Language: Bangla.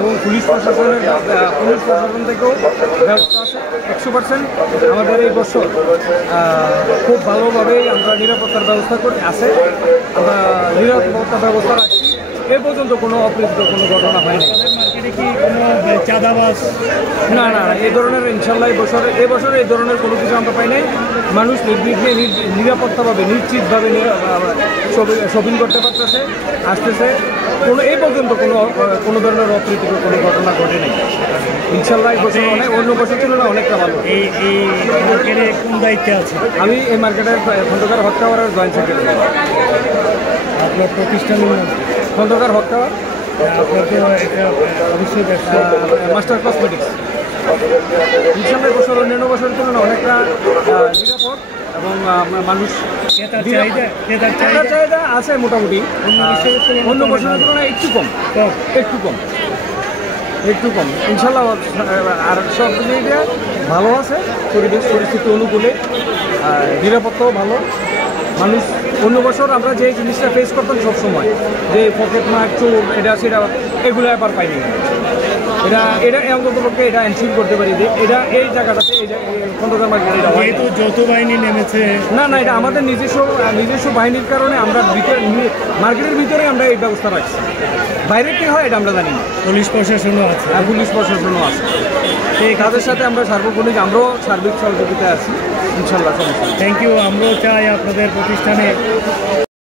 এবং পুলিশ প্রশাসন থেকেও ব্যবস্থা আছে 100%। আমাদের এই বছর খুব ভালোভাবেই আমরা নিরাপত্তার ব্যবস্থা করে আছে, আমরা নিরাপত্তা ব্যবস্থা রাখছি। এ পর্যন্ত কোনো অপ্রীত কোনো ঘটনা হয়নি। মার্কেটে কি কোনো চাঁদাবাজ? না, এই ধরনের ইনশাল্লাহ এই বছরে এই ধরনের কোনো কিছু আমরা পাই নাই। মানুষ নির্বিঘ্নে নিরাপত্তাভাবে নিশ্চিতভাবে শপিং করতে পারতেছে, আসতেছে। এই পর্যন্ত কোনো ধরনের অপ্রীতিকর কোনো ঘটনা ঘটে নেই ইনশাল্লাহ। এই বছর অন্য বছর তুলনায় অনেকটা ভালো। এই মার্কেটে কোন দায়িত্বে আছে? আমি এই মার্কেটের খন্দকার হক টাওয়ারের জয়েন্ট সেক্রেটারি। আপনার প্রতিষ্ঠানের নাম? খন্দকার হক টাওয়ার। আপনার তো এটা অবশ্যই ব্যবসা মাস্টার কসমেটিক্স। ইনশাল্লাহ বছর অন্যান্য বছরের তুলনায় অনেকটা নিরাপদ এবং মানুষ চাহিদা আছে মোটামুটি। অন্য বছরের তুলনায় একটু কম ইনশাল্লাহ। আর সব দিকে ভালো আছে, পরিস্থিতি অনুকূলে, নিরাপত্তাও ভালো। মানুষ অন্য বছর আমরা যে জিনিসটা ফেস করতাম সবসময়, যে পকেট মার, চোর, এটা সেটা, এগুলো এবার পাইনি। এটা অন্ততপক্ষে এটা এনশিওর করতে পারি যে এই জায়গাটাতে খন্দকার মার্কেট যেহেতু যৌথ বাহিনী নেমেছে। না, এটা আমাদের নিজস্ব বাহিনীর কারণে আমরা মার্কেটের ভিতরে আমরা এই ব্যবস্থা রাখছি। বাইরে কি হয় এটা আমরা জানি না। পুলিশ প্রশাসনও আছে। পুলিশ প্রশাসনও আছে। তাদের সাথে আমরা সার্বক্ষণিক আমরাও সার্বিক সহযোগিতায় আছি ইনশাল্লাহ। Thank you. আমরাও চাই আপনাদের প্রতিষ্ঠানে